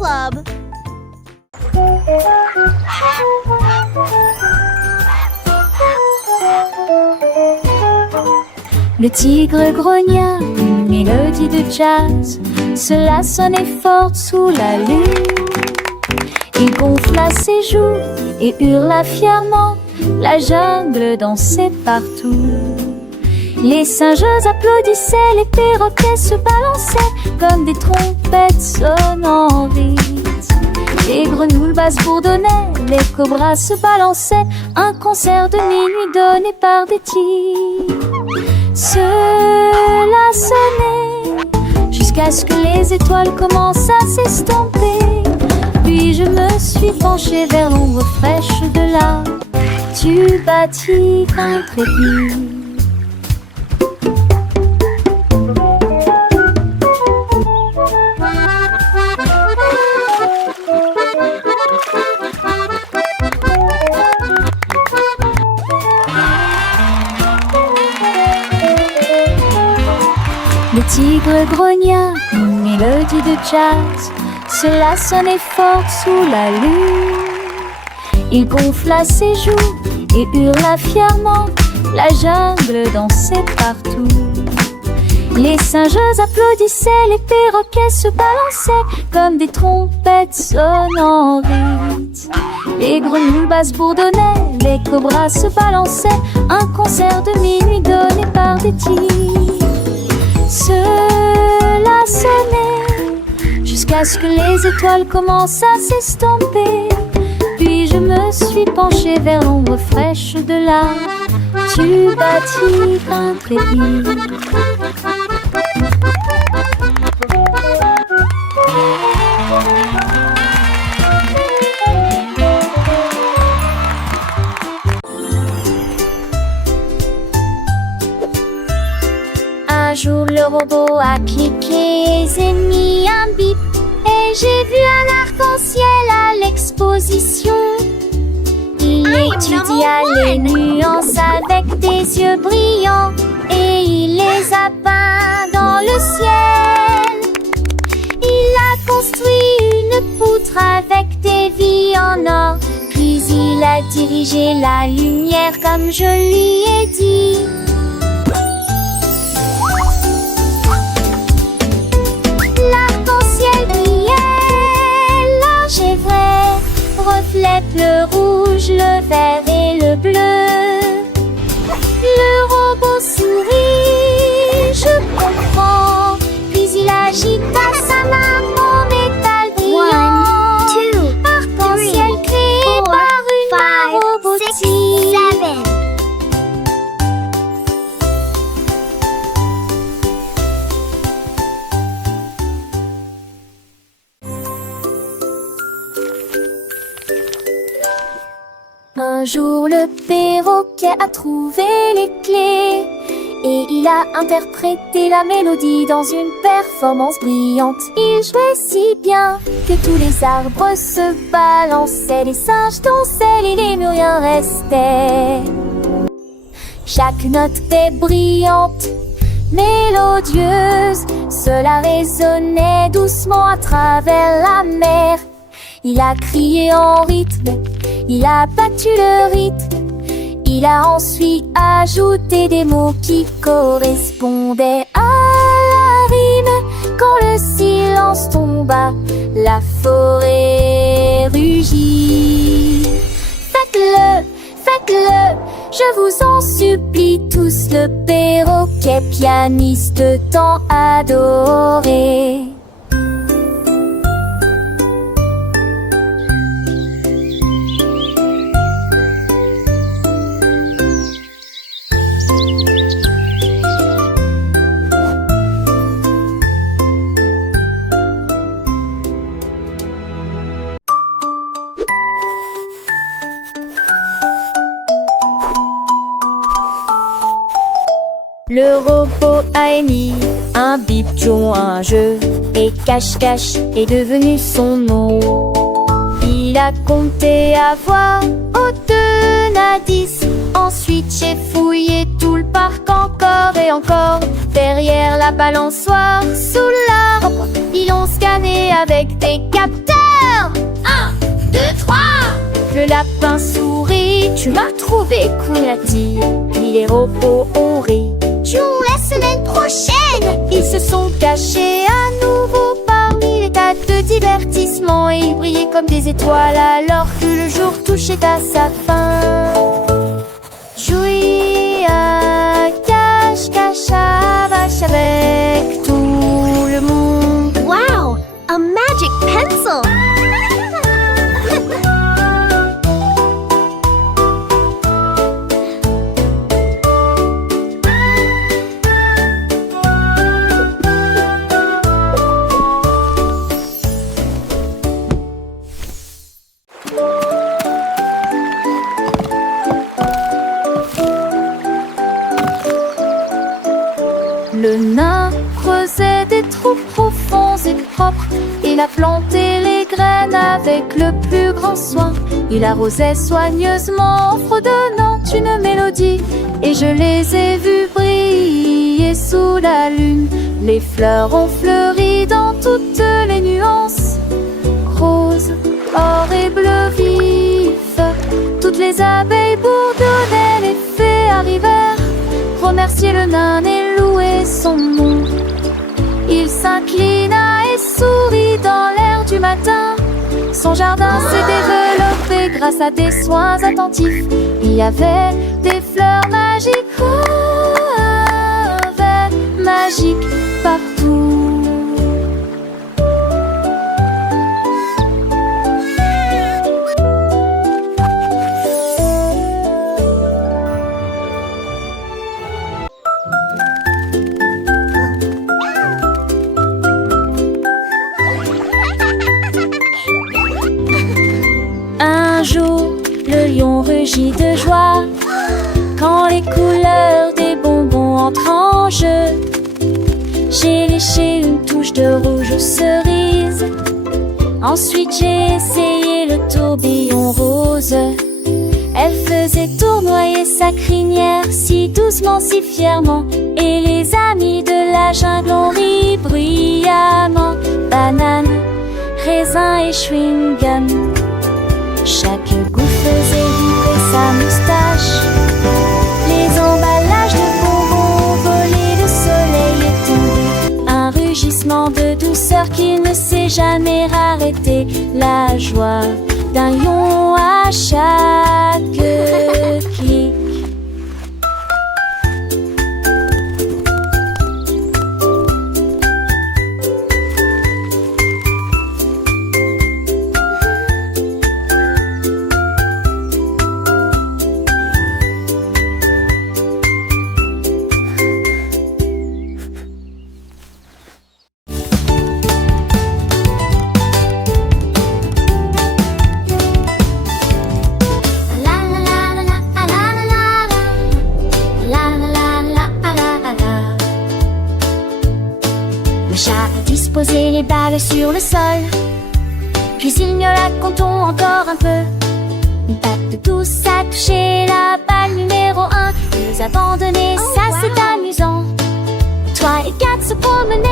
Club. Le tigre grogna une mélodie de jazz. Cela sonnait fort sous la lune. Il gonfla ses joues et hurla fièrement. La jungle dansait partout. Les singes applaudissaient, les perroquets se balançaient comme des trompettes sonnant vite. Les grenouilles basses bourdonnaient, les cobras se balançaient. Un concert de minuit donné par des tigres. Cela sonnait jusqu'à ce que les étoiles commencent à s'estomper. Puis je me suis penchée vers l'ombre fraîche de l'arbre. Tu bâtis un trépied. Le tigre grogna une mélodie de jazz. Cela sonnait fort sous la lune. Il gonfla ses joues et hurla fièrement. La jungle dansait partout. Les singes applaudissaient, les perroquets se balançaient comme des trompettes sonnant vite. Les grenouilles basses bourdonnaient, les cobras se balançaient. Un concert de minuit donné par des tigres. Cela sonnait jusqu'à ce que les étoiles commencent à s'estomper. Puis je me suis penchée vers l'ombre fraîche de l'arbre. Tu bâtis un trépied. Un jour le robot a cliqué et mis un bip. Et j'ai vu un arc-en-ciel à l'exposition. Il étudia les nuances avec des yeux brillants. Et il les a peints dans le ciel. Il a construit une poutre avec des vies en or. Puis il a dirigé la lumière comme je lui ai dit. L'arc-en-ciel brillait, large et vrai, reflète le rouge, le vert et le bleu. Le robot sourit, je comprends, puis il agita sa main en métal brillant. Arc-en-ciel créé par une main robotique. Un jour le perroquet a trouvé les clés et il a interprété la mélodie dans une performance brillante. Il jouait si bien que tous les arbres se balançaient, les singes dansaient et les murs restaient. Chaque note était brillante, mélodieuse, cela résonnait doucement à travers la mer. Il a crié en rythme, il a battu le rythme. Il a ensuite ajouté des mots qui correspondaient à la rime. Quand le silence tomba, la forêt rugit. Faites-le, faites-le, je vous en supplie tous, le perroquet pianiste tant adoré. Le robot a émis un bip, jouant un jeu, et cache-cache est devenu son nom. Il a compté à voix haute à 10. Ensuite j'ai fouillé tout le parc encore et encore, derrière la balançoire, sous l'arbre. Ils l'ont scanné avec des capteurs. 1, 2, 3. Le lapin sourit. Tu m'as trouvé cool, a-t-il. Puis les robots ont ri. Joue la semaine prochaine. Ils se sont cachés à nouveau parmi les tas de divertissements. Et ils brillaient comme des étoiles alors que le jour touchait à sa fin. Jouer à cache-cache avec tout le monde. Wow, a magic pencil. Le nain creusait des trous profonds et propres. Il a planté les graines avec le plus grand soin. Il arrosait soigneusement en fredonnant une mélodie. Et je les ai vus briller sous la lune. Les fleurs ont fleuri dans toutes les nuances. Rose, or et bleu vif. Toutes les abeilles bourdonnaient, les fées arrivèrent. Remercier le nain et louer son nom. Il s'inclina et sourit dans l'air du matin. Son jardin s'est développé grâce à des soins attentifs. Il y avait des fleurs magiques, verts magiques partout. Un jour, le lion rugit de joie quand les couleurs des bonbons entrent en jeu. J'ai léché une touche de rouge aux cerises. Ensuite, j'ai essayé le tourbillon rose. Elle faisait tournoyer sa crinière si doucement, si fièrement. Et les amis de la jungle ont ri bruyamment. Banane, raisin et chewing-gum. Chaque goût faisait vibrer sa moustache. Les emballages de bonbons volés, le soleil est tombé. Un rugissement de douceur qui ne s'est jamais arrêté. La joie d'un lion à chaque clic. Disposer les balles sur le sol. Puis il miaula, comptons encore un peu. Une patte douce a touché la balle numéro 1. Nous abandonner, ça c'est amusant. Toi et Kat se promenaient